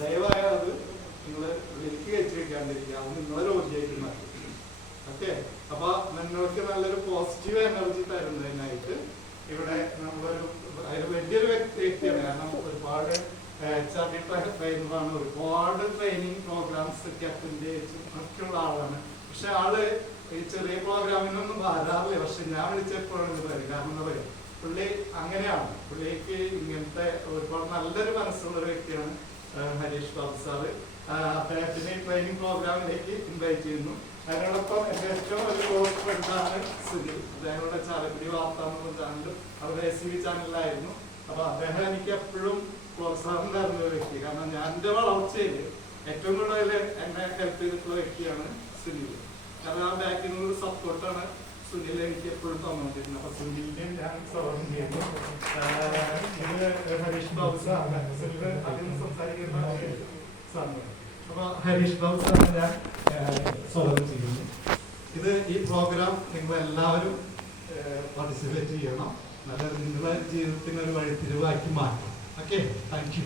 ദയവായ അത് നിങ്ങൾ എനിക്ക് വെച്ച് വെക്കാണ്ടിരിക്കുക, അത് നിങ്ങളെ രോഗിയായിട്ട് മാറ്റി. ഓക്കെ, അപ്പൊ നിങ്ങൾക്ക് നല്ലൊരു പോസിറ്റീവ് എനർജി തരുന്നതിനായിട്ട് ഇവിടെ നമ്മളൊരു വലിയൊരു വ്യക്തിയാണ്. കാരണം ഒരുപാട് HRD ട്രെയിനറാണ്, ഒരുപാട് ട്രെയിനിങ് പ്രോഗ്രാംസ് ഒക്കെ അറ്റൻഡ് ചെയ്തിട്ടുള്ള ആളാണ്. പക്ഷെ ആള് ഈ ചെറിയ പ്രോഗ്രാമിനൊന്നും വരാറില്ല. പക്ഷെ ഞാൻ വിളിച്ചപ്പോഴാണ് വരും. കാരണം എന്താ പറയുക, പുള്ളി അങ്ങനെയാണ്. പുള്ളിക്ക് ഇങ്ങനത്തെ ഒരുപാട് നല്ലൊരു മനസ്സുള്ള ഒരു വ്യക്തിയാണ് ഹരീഷ് ബാബു സാറ്. അദ്ദേഹത്തിന് ട്രെയിനിങ് പ്രോഗ്രാമിലേക്ക് ഇൻവൈറ്റ് ചെയ്യുന്നു. അതിനോടൊപ്പം എൻ്റെ ഏറ്റവും വലിയ ക്ലോസ് ഫ്രണ്ടാണ് സുനിൽ. അദ്ദേഹങ്ങളുടെ ചാലക്കുടി വാർത്ത എന്നുള്ള ചാനലും അവിടെ SCV ചാനലിലായിരുന്നു. അപ്പൊ അദ്ദേഹം എനിക്ക് എപ്പോഴും പ്രോത്സാഹനം തരുന്ന ഒരു വ്യക്തി. കാരണം ഞാൻ എൻ്റെ വളർച്ചയിൽ ഏറ്റവും കൂടുതൽ എന്നെ ഹെൽപ്പ് ചെയ്തിട്ടുള്ള വ്യക്തിയാണ് സുനിൽ. കാരണം ആ ബാക്കിൽ നിന്നൊരു സപ്പോർട്ടാണ് സുനിൽ എനിക്ക് എപ്പോഴും തന്നുകൊണ്ടിരുന്നത്. അപ്പൊ സുനിലിനെ ഞാൻ സ്വാഗതം ചെയ്യുന്നു. ഹരീഷ് ബാബു സാർ സുനിൽ അതിന് സംസാരിക്കുന്ന സാറിന്. അപ്പൊ ഹരീഷ് ബാബു സാറിനെ ഞാൻ സ്വാഗതം ചെയ്യുന്നു. ഈ പ്രോഗ്രാം നിങ്ങൾ എല്ലാവരും പാർട്ടിസിപ്പേറ്റ് ചെയ്യണം. നല്ല നിങ്ങളുടെ ജീവിതത്തിന് ഒരു വഴിത്തിരിവാക്കി മാറ്റണം. Okay, thank you.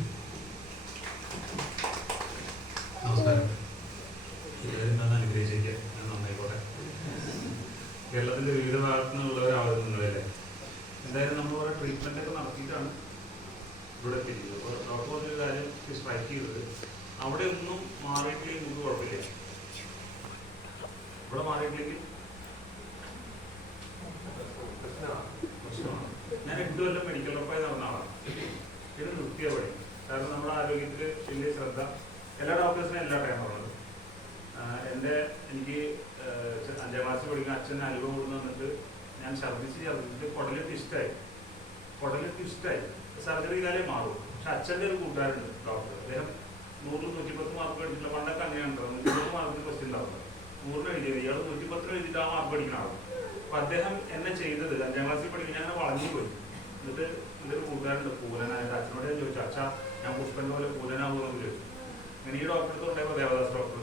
നമസ്കാരം. അനുഗ്രഹിച്ചേക്ക് നന്നായിക്കോട്ടെ. കേരളത്തിന്റെ വിവിധ ഭാഗത്തു നിന്നുള്ളവരാവുന്നതല്ലേ. എന്തായാലും നമ്മൾ കുറെ ട്രീറ്റ്മെന്റ് ഒക്കെ നടത്തിയിട്ടാണ് ഇവിടെ എത്തിയത്. അപ്പോൾ ഡോക്ടർ പറഞ്ഞൊരു കാര്യം സ്ട്രൈക്ക് ചെയ്തത്, അവിടെ ഒന്നും മാറിയിട്ടില്ലെങ്കിൽ നമുക്ക് കുഴപ്പമില്ല. ഇവിടെ മാറിയിട്ടില്ലെങ്കിൽ പ്രശ്നമാണ്. ഞാൻ 8 കൊല്ലം മെഡിക്കൽ ഉറപ്പായി നടന്ന ആളാണ്. ഇത് നിർത്തിയ പണി. കാരണം നമ്മുടെ ആരോഗ്യത്തിൽ വലിയ ശ്രദ്ധ എല്ലാ ഡോക്ടേഴ്സിനും എല്ലാ ടൈമുള്ളത്. എനിക്ക് 5ാം ക്ലാസ്സിൽ പഠിക്കുന്ന അച്ഛന് അനുഭവം കൊടുന്ന് വന്നിട്ട് ഞാൻ ഛർദ്ദിച്ചിട്ട് കുടലിൽ ട്വിസ്റ്റായി സർജറി കാലേ മാറും. പക്ഷെ അച്ഛൻ്റെ ഒരു കൂട്ടുകാരുണ്ട് ഡോക്ടർ. അദ്ദേഹം 100-110 മാർക്ക് പഠിച്ചിട്ടില്ല. പണ്ടൊക്കെ അങ്ങനെയുണ്ടോ, 110 മാർക്കിന് ക്വസ്റ്റ്യൻ ഉണ്ടാവുന്നത്. 100 എഴുതിയത് ഇയാൾ 110 എഴുതിയിട്ട് ആ മാർക്ക് പഠിക്കുന്ന ആളും. അപ്പൊ അദ്ദേഹം എന്നെ ചെയ്തത്, 5ാം ക്ലാസ്സിൽ പഠിക്കുന്ന ഞാൻ വളഞ്ഞു പോയി. എന്നിട്ട് എൻ്റെ ഒരു കൂട്ടുകാരുണ്ട് പൂലനായിട്ട്. അച്ഛനോട് ഞാൻ ചോദിച്ചു, അച്ഛാ ഞാൻ പുഷ്പന്റെ പോലെ പൂലനാവുമെന്ന് ചോദിച്ചു. അങ്ങനെ ഈ ഡോക്ടർക്ക് ഉണ്ടായപ്പോൾ ദേവദാസ് ഡോക്ടർ,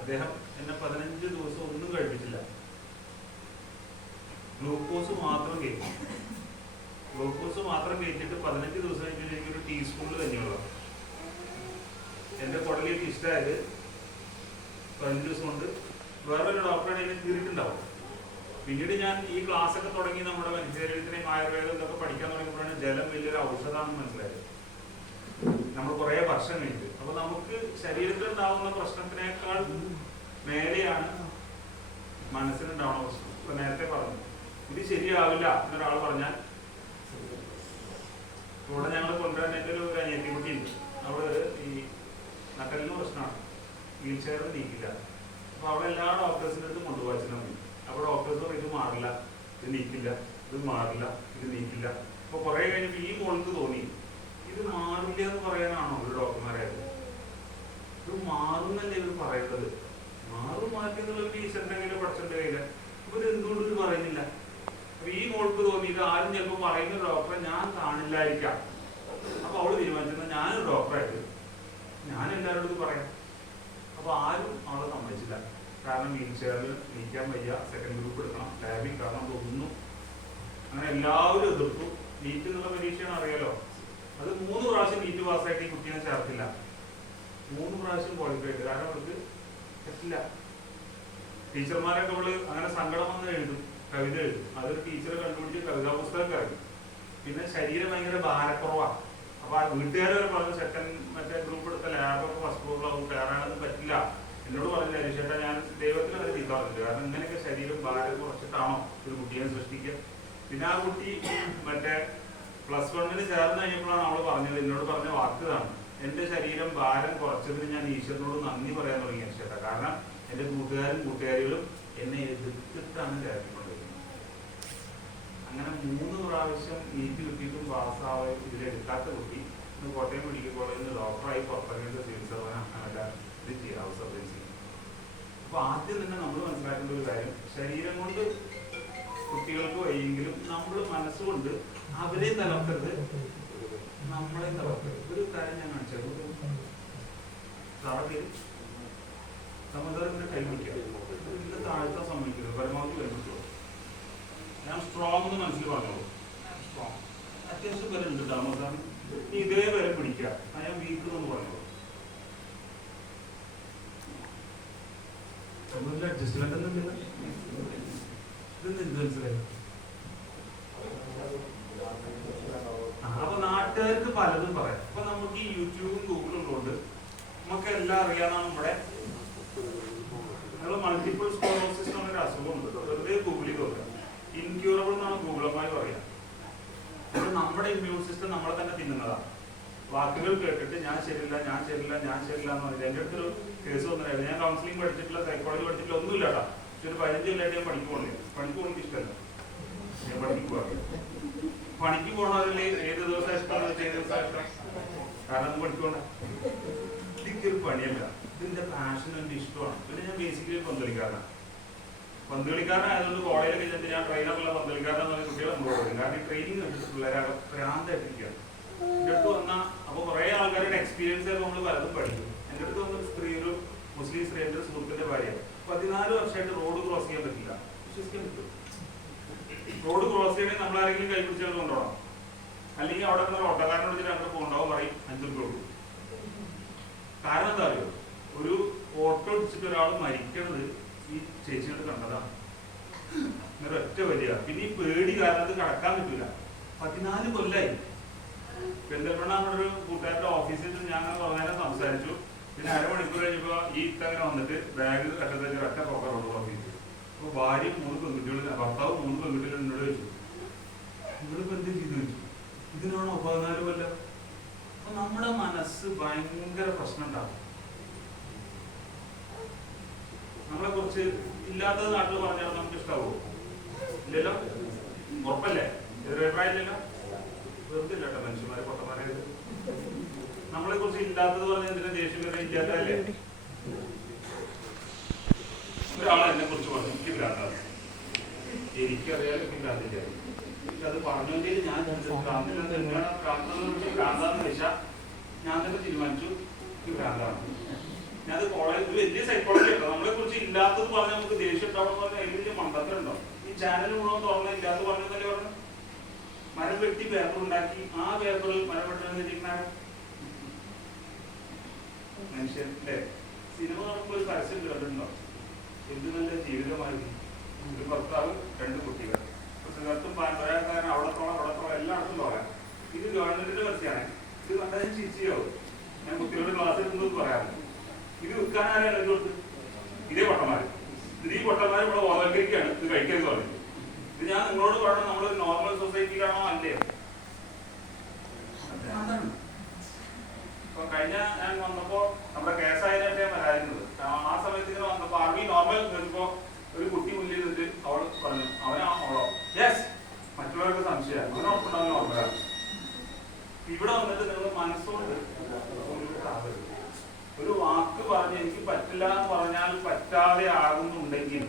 അദ്ദേഹം എന്നെ 15 ദിവസം ഒന്നും കഴിപ്പിച്ചില്ല. ഗ്ലൂക്കോസ് മാത്രം കയറ്റിയിട്ട് 15 ദിവസം കഴിഞ്ഞാൽ എനിക്കൊരു ടീസ്പൂണിൽ തന്നെയുള്ള എൻ്റെ കുടലിലേക്ക് ഇഷ്ടമായത് 15 ദിവസം കൊണ്ട്. വേറൊരു ഡോക്ടറാണ് എന്നെ കീറിയിട്ടുണ്ടാവും. പിന്നീട് ഞാൻ ഈ ക്ലാസ് ഒക്കെ തുടങ്ങി നമ്മുടെ മനുഷ്യശരീരത്തിനെയും ആയുർവേദം ഇതൊക്കെ പഠിക്കാൻ തുടങ്ങിയപ്പോഴാണ് ജലം വലിയൊരു ഔഷധമാണെന്ന് മനസ്സിലായത്. നമ്മൾ കുറേ വർഷം കഴിഞ്ഞിട്ട്. അപ്പൊ നമുക്ക് ശരീരത്തിൽ ഉണ്ടാവുന്ന പ്രശ്നത്തിനേക്കാൾ മേലെയാണ് മനസ്സിനുണ്ടാവുന്ന പ്രശ്നം. ഇപ്പൊ നേരത്തെ പറഞ്ഞു ഇത് ശരിയാവില്ല എന്നൊരാൾ പറഞ്ഞാൽ, ഇവിടെ ഞങ്ങൾ കൊണ്ടുവരാൻ എൻ്റെ ഒരു അനിയത്തിക്കുട്ടി ഉണ്ട്. അവള് ഈ നട്ടലിന് പ്രശ്നമാണ്, വീൽ ചെയർ നീക്കില്ല. അപ്പൊ അവിടെ എല്ലാ ഡോക്ടേഴ്സിൻ്റെ അടുത്ത് കൊണ്ടുപോകാൻ. അപ്പൊ ഡോക്ടേഴ്സ് പറയും ഇത് മാറില്ല, ഇത് നീക്കില്ല, ഇത് മാറില്ല, ഇത് നീക്കില്ല. അപ്പൊ കുറെ കഴിഞ്ഞപ്പോൾ ഈ മോൾക്ക് തോന്നി ഇത് മാറില്ല എന്ന് പറയാനാണോ ഒരു ഡോക്ടർമാരായത്? ഇത് മാറുന്നല്ലേ ഇവർ പറയേണ്ടത്? മാറ്റി എന്നുള്ള ടീച്ചറിന്റെ കയ്യില് പഠിച്ചതിന്റെ കയ്യില് ഇവര് എന്തുകൊണ്ട് ഇത് പറയുന്നില്ല? അപ്പൊ ഈ മോൾക്ക് തോന്നി ഇത് ആരും ചിലപ്പോൾ പറയുന്ന ഡോക്ടറെ ഞാൻ കാണില്ലായിരിക്കാം. അപ്പൊ അവള് തീരുമാനിച്ചത് ഞാനൊരു ഡോക്ടറായിട്ട് ഞാൻ എല്ലാവരോടും പറയാം. അപ്പൊ ആരും അവളെ സമ്മതിച്ചില്ല. കാരണം വീൽ ചെയറിൽ നീക്കാൻ വയ്യ, സെക്കൻഡ് ഗ്രൂപ്പ് എടുക്കണം, ലാബിൽ കാരണം തോന്നുന്നു. അങ്ങനെ എല്ലാവരും എതിർത്തു. നീറ്റ് എന്നുള്ള പരീക്ഷയാണ് അറിയാലോ. അത് 3 പ്രാവശ്യം നീറ്റ് പാസ്സായിട്ട് ഈ കുട്ടീനെ ചേർത്തില്ല. 3 പ്രാവശ്യം ക്വാളിഫൈ ആയിട്ട്. കാരണം അവർക്ക് പറ്റില്ല. ടീച്ചർമാരൊക്കെ അവള് അങ്ങനെ സങ്കടം വന്ന് എഴുതും, കവിത എഴുതും. അതൊരു ടീച്ചറെ കണ്ടുപിടിച്ച് കവിതാ പുസ്തകം ഇറങ്ങി. പിന്നെ ശരീരം ഭയങ്കര ഭാരക്കുറവാണ്. അപ്പൊ ആ വീട്ടുകാരെ വരെ പറഞ്ഞു മറ്റേ ഗ്രൂപ്പ് എടുത്ത ലാബൊക്കെ ഫസ്റ്റ് ഫ്ലോറിലാവും, കയറാനൊന്നും പറ്റില്ല. എന്നോട് പറഞ്ഞില്ല ചേട്ടാ, ഞാൻ ദൈവത്തിന് അത് ചീത്ത പറഞ്ഞില്ല. കാരണം ഇങ്ങനെയൊക്കെ ശരീരം ഭാരം കുറച്ചിട്ടാണോ ഒരു കുട്ടിയെ സൃഷ്ടിക്കുക? പിന്നെ ആ കുട്ടി മറ്റേ +1 ചേർന്ന് കഴിഞ്ഞപ്പോഴാണ് അവള് പറഞ്ഞത്, എന്നോട് പറഞ്ഞ വാക്കുതാണ്, എന്റെ ശരീരം ഭാരം കുറച്ചതിന് ഞാൻ ഈശ്വരനോട് നന്ദി പറയാൻ തുടങ്ങിയ ചേട്ടാ. കാരണം എന്റെ കൂട്ടുകാരികളും എന്നെ എതിർത്തിട്ടാണ് ചേർത്തിക്കൊണ്ടിരിക്കുന്നത്. അങ്ങനെ 3 പ്രാവശ്യം നീറ്റ് കിട്ടിയിട്ടും പാസ്സാവാൻ ഇതിലെടുക്കാത്ത കുട്ടി ഇന്ന് കോട്ടയം മെഡിക്കൽ കോളേജിൽ നിന്ന് ഡോക്ടറായി പുറത്തിറങ്ങേണ്ട ചികിത്സകനല്ല ഇത് ചെയ്യാവും സർജൻസി. അപ്പൊ ആദ്യം തന്നെ നമ്മൾ മനസ്സിലാക്കേണ്ട ഒരു കാര്യം, ശരീരം കൊണ്ട് കുട്ടികൾക്ക് വയ്യെങ്കിലും നമ്മൾ മനസ്സുകൊണ്ട് അവരെ തളർത്തരുത്, നമ്മളെ തളർത്തരുത്. ഒരു കാര്യം ഞാൻ കാണിച്ചത്, സമുദ്രത്തിന്റെ കൈ പിടിക്കുക, ഇതിന്റെ താഴ്ത്താൻ സമ്മതിക്കരുത്, പരമാവധി കൈപിടിക്കുക. ഞാൻ സ്ട്രോങ് എന്ന് മനസ്സിൽ പറഞ്ഞോളൂ. സ്ട്രോങ് അത്യാവശ്യം വില ഉണ്ട്. സമുദ്രം ഇതേ വില പിടിക്കുക, ഞാൻ വീക്ക് എന്ന് പറഞ്ഞോളൂ. ഒന്നുമില്ല, അഡ്ജസ്റ്റ്മെന്റ് ഒന്നും ഇല്ല. ഇതെന്ത് എന്ത് മനസ്സിലായി? അപ്പൊ നാട്ടുകാർക്ക് പലതും പറയാം. അപ്പൊ നമുക്ക് ഈ യൂട്യൂബും ഗൂഗിളും ഉള്ളതുകൊണ്ട് നമുക്ക് എല്ലാം അറിയാന്നാണ് നമ്മുടെ മൾട്ടിപ്പിൾ സ്ക്ലെറോസിസ് എന്നൊരു അസുഖമുണ്ട്. വെറുതെ ഗൂഗിളിൽ നോക്കാം. ഇൻക്യൂറബിൾ എന്നാണ് ഗൂഗിളമായി പറയാം. അപ്പൊ നമ്മുടെ ഇമ്മ്യൂൺ സിസ്റ്റം നമ്മളെ തന്നെ തിന്നുന്നതാണ്. വാക്കുകൾ കേട്ടിട്ട് ഞാൻ ശരിയില്ല ഞാൻ ശരിയില്ല ഞാൻ ശരിയില്ല എന്ന് പറഞ്ഞിട്ട് എൻ്റെ അടുത്തൊരു കേസ് വന്നിട്ടായിരുന്നു. ഞാൻ കൗൺസിലിംഗ് പഠിച്ചിട്ടില്ല, സൈക്കോളജി പഠിച്ചിട്ടില്ല, ഒന്നുമില്ല കേട്ടോ. പക്ഷെ ഒരു 15 കൊല്ലമായിട്ട് ഞാൻ പണിക്ക് പോകണില്ല. പണിക്ക് പോകുന്നത് ഇഷ്ടമല്ല. ഞാൻ പണിക്ക് പോകാറ്. പണിക്ക് പോകണവരല്ലേ ഏത് ദിവസം ഇഷ്ടമാണ് വെച്ചാൽ ഏത് ദിവസം ഇഷ്ടം. കാരണം ഒന്ന് പഠിക്കണ്ട. എനിക്കൊരു പണിയല്ല, ഇതിന്റെ പാഷൻ എൻ്റെ ഇഷ്ടമാണ്. പിന്നെ ഞാൻ ബേസിക്കലി പന്തളിക്കാരനാണ്. പന്തളിക്കാരനായതുകൊണ്ട് കോളേജിലൊക്കെ ചെന്നിട്ട് ഞാൻ ട്രെയിനറുള്ള പന്തളിക്കാരനെന്ന് പറഞ്ഞ കുട്ടികളെ നമ്മൾ പറയും. കാരണം ഈ ട്രെയിനിങ് കണ്ടിട്ട് പിള്ളേരാകെ ഭ്രാന്തായിട്ടിരിക്കുകയാണ്. എൻ്റെ അടുത്ത് വന്നാൽ അപ്പോൾ കുറേ ആൾക്കാരുടെ എക്സ്പീരിയൻസ് ആയിട്ട് നമ്മൾ പലതും പഠിക്കും. എൻ്റെ അടുത്ത് വന്നൊരു സ്ത്രീ, ഒരു മുസ്ലിം സ്ത്രീ, എൻ്റെ സുഹൃത്തിൻ്റെ ഭാര്യ, 14 വർഷമായിട്ട് റോഡ് ക്രോസ് ചെയ്യാൻ പറ്റില്ല. വിശ്വസിക്കാൻ പറ്റും? റോഡ് ക്രോസ് ചെയ്യണമെങ്കിൽ നമ്മൾ ആരെങ്കിലും കൈ പിടിച്ചാൽ കൊണ്ടുപോകണം. അല്ലെങ്കിൽ അവിടെ നിന്ന് ഓട്ടോക്കാരനെ വിളിച്ചിട്ട് അങ്ങോട്ട് പോകണ്ടാവും പറയും 5 രൂപ കൊടുക്കും. കാരണം എന്താ അറിയോ? ഒരു ഓട്ടോ ഇടിച്ചിട്ട് ഒരാൾ മരിക്കണത് ഈ ചേച്ചിയോട് കണ്ടതാണ്. ഒറ്റ വലിയ പിന്നെ ഈ പേടി കാരണം അത് കടക്കാൻ പറ്റൂല. 14 കൊല്ലായി. പെരിന്തൽമണ്ണ നമ്മുടെ ഒരു കൂട്ടുകാരുടെ ഓഫീസിൽ ഞാൻ വളരെ സംസാരിച്ചു. പിന്നെ അരമണിക്കൂർ കഴിഞ്ഞപ്പോൾ ഈ ഇത്തങ്ങനെ വന്നിട്ട് ബാഗ് കട്ടത്തിൽ ഒറ്റ പോക്കറോട് ഓഫീസിൽ. അപ്പോൾ ഭാര്യയും 3 പെൺകുട്ടികളും, ഭർത്താവ് 3 പെൺകുട്ടികളും എന്നോട് ചോദിച്ചു, നിങ്ങളിപ്പോൾ എന്ത് ചെയ്തു ചോദിച്ചു. ഇതിനാണോ 14 കൊല്ലം? അപ്പൊ നമ്മുടെ മനസ്സ് ഭയങ്കര പ്രശ്നം ഉണ്ടാകും. നമ്മളെ കുറിച്ച് ഇല്ലാത്തത് നാട്ടിൽ പറഞ്ഞാൽ നമുക്ക് ഇഷ്ടാവോ? ഇല്ലല്ലോ, ഉറപ്പല്ലേ? എതിരഭിപ്രായമില്ലല്ലോ. വെറുതെ ഇല്ല കേട്ടോ മനുഷ്യന്മാരെ പൊട്ടന്മാരെ. നമ്മളെ കുറിച്ച് ഇല്ലാത്തത് പറഞ്ഞാൽ എന്തിനാ ദേഷ്യം വരെ ഇല്ലാത്തല്ലേ? ഒരാളെ എന്നെ കുറിച്ച് പറഞ്ഞു എനിക്ക് ഭ്രാന്താണ്. എനിക്കറിയാലോ എനിക്ക് ഭ്രാന്തില്ല. അത് പറഞ്ഞെങ്കിൽ ഞാൻ ഭ്രാന്താന്ന് വെച്ചാൽ ഞാൻ തന്നെ തീരുമാനിച്ചു എനിക്ക് ഭ്രാന്താണ്. ഞാനത് കോളേജ് വലിയ സൈക്കോളജി ഉണ്ടോ നമ്മളെ കുറിച്ച് ഇല്ലാത്തത് പറഞ്ഞാൽ നമുക്ക് ദേഷ്യം ഉണ്ടാവണം പറഞ്ഞാൽ അതിൽ വലിയ മണ്ടത്തിലുണ്ടോ? ഈ ചാനൽ മുഴുവൻ തുറന്ന ഇല്ലാത്ത പറഞ്ഞതല്ലേ പറഞ്ഞു. മരം വെട്ടി പേപ്പർ ഉണ്ടാക്കി ആ പേപ്പറിൽ മരം വെട്ടുന്ന മനുഷ്യൻ അല്ലേ? സിനിമ കാണുമ്പോൾ ഒരു പരസ്യം കേട്ടിട്ടുണ്ടോ? എന്ത് നല്ല ജീവിതമായിരുന്നു. ഒരു ഭർത്താവ് 2 കുട്ടികൾ, സിഗരറ്റും പാൻപരാക്കാരൻ അവിടത്തോളം എല്ലായിടത്തും പോകാൻ. ഇത് ഗവൺമെന്റിന്റെ പരസ്യമാണ്. ഇത് കണ്ടതിന് ചിരിച്ചിയാവും. ഞാൻ കുട്ടികളുടെ ക്ലാസ് എടുക്കുന്നത് പറയാറുണ്ട്. ഇത് വിൽക്കാനാരാണ് കൊടുത്ത്? ഇതേ പൊട്ടന്മാര്. ഈ പൊട്ടന്മാർ ഇവിടെ ഓർവൽക്കരിക്കുകയാണ് ഇത് കഴിക്കരുത് പറഞ്ഞു. ഇത് ഞാൻ നിങ്ങളോട് പറയണം, നമ്മളൊരു നോർമൽ സൊസൈറ്റിയിലാണോ അല്ലേ? അതാണ്. ഇപ്പൊ കഴിഞ്ഞ ഞാൻ വന്നപ്പോ നമ്മുടെ കേസായതിനായിട്ട് ഞാൻ വരാതിരുന്നത്. ആ സമയത്ത് ഇങ്ങനെ വന്നപ്പോ ആർമി നോർമൽ വരുമ്പോ ഒരു കുട്ടി മുന്നിൽ നിന്നിട്ട് അവൾ പറഞ്ഞു അവനാ അവളോ യെസ് മറ്റുള്ളവർക്ക് സംശയമാണ് അവനെ ഉറപ്പുണ്ടാവും നോർമലാണ്. ഇവിടെ വന്നിട്ട് നിങ്ങൾ മനസ്സുകൊണ്ട് ഒരു വാക്ക് പറഞ്ഞ് എനിക്ക് പറ്റില്ല എന്ന് പറഞ്ഞാൽ പറ്റാതെ ആകുന്നുണ്ടെങ്കിൽ